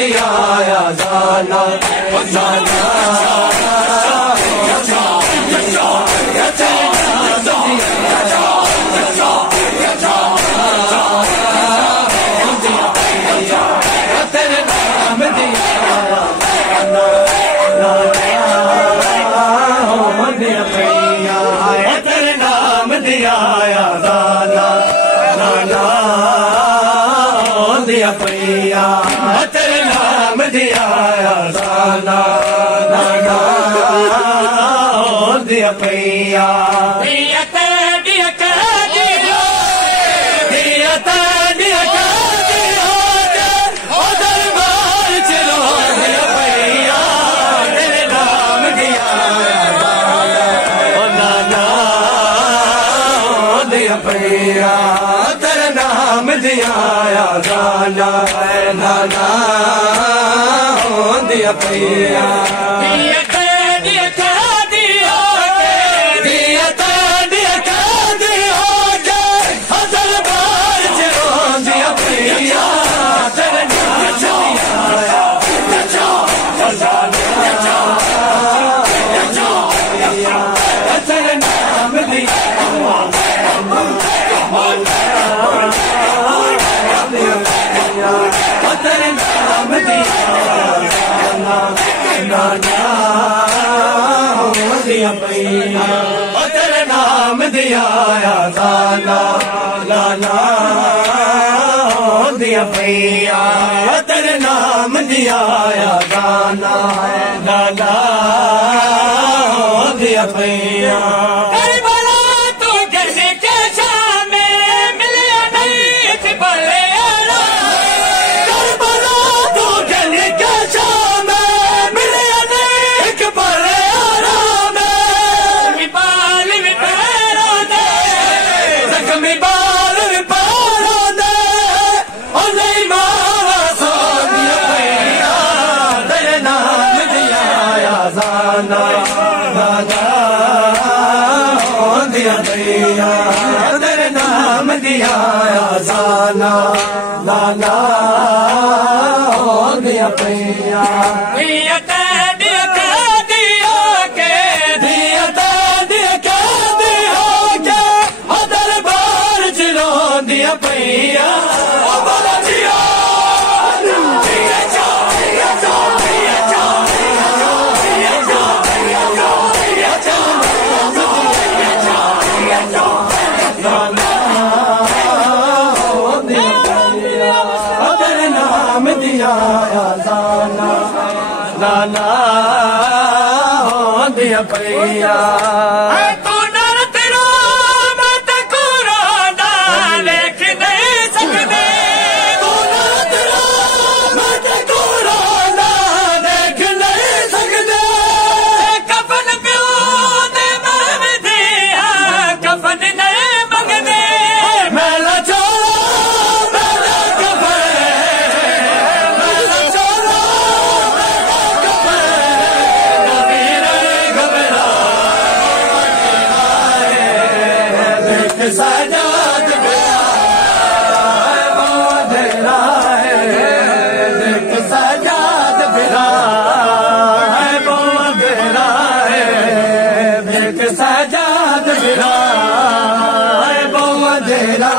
दिया जाना पैया तेरे नाम दिया जाना दिया पैया दरबार चलो दिया पैया तेरे नाम दिया नाना दिया पैया तेरे नाम दिया जाना नाना दिया पैया तेरे नाम दिया जाना लाला दिया पैया तेरे नाम दिया जाना लाला दिया पैया तेरे नाम दिया जाना लाला दिया पैया दरबार चलो दिया पैया लाला दिया पैया तू डर तेरा मैं तको रोना देख नहीं सकते तू डर तेरा मैं तको रोना देख नहीं सकते कफन प्यो दे मैं दिया कफन नहीं मंगते मेला छोड़ो मेला कफन सजाद बिरा देख सजाद बिरा देख सजाद बिरा बहुरा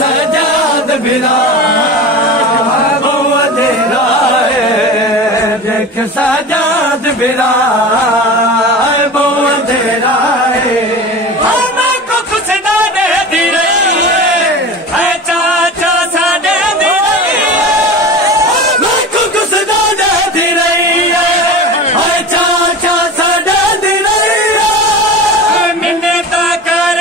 सजाद बिरा बहुरा देख सजाद बिरा बहुरा मिन्नता कर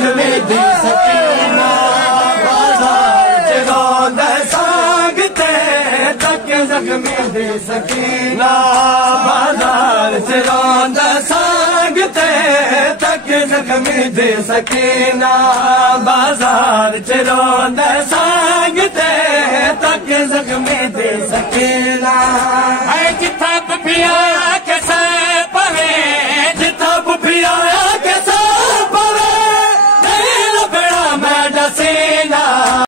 ਜ਼ਖਮੀ ਦੀ ਸਕੀਨਾ ਬਾਜ਼ਾਰ ਚ ਰੋਂਦਾ ਸੰਗ ਤੇ ਤੱਕ ਜ਼ਖਮੀ ਦੀ ਸਕੀਨਾ ਬਾਜ਼ਾਰ ਚ ਰੋਂਦਾ ਸੰਗ ਤੇ ਤੱਕ ਜ਼ਖਮੀ ਦੀ ਸਕੀਨਾ ਬਾਜ਼ਾਰ ਚ ਰੋਂਦਾ ਸੰਗ ਤੇ ਤੱਕ ਜ਼ਖਮੀ ਦੀ ਸਕੀਨਾ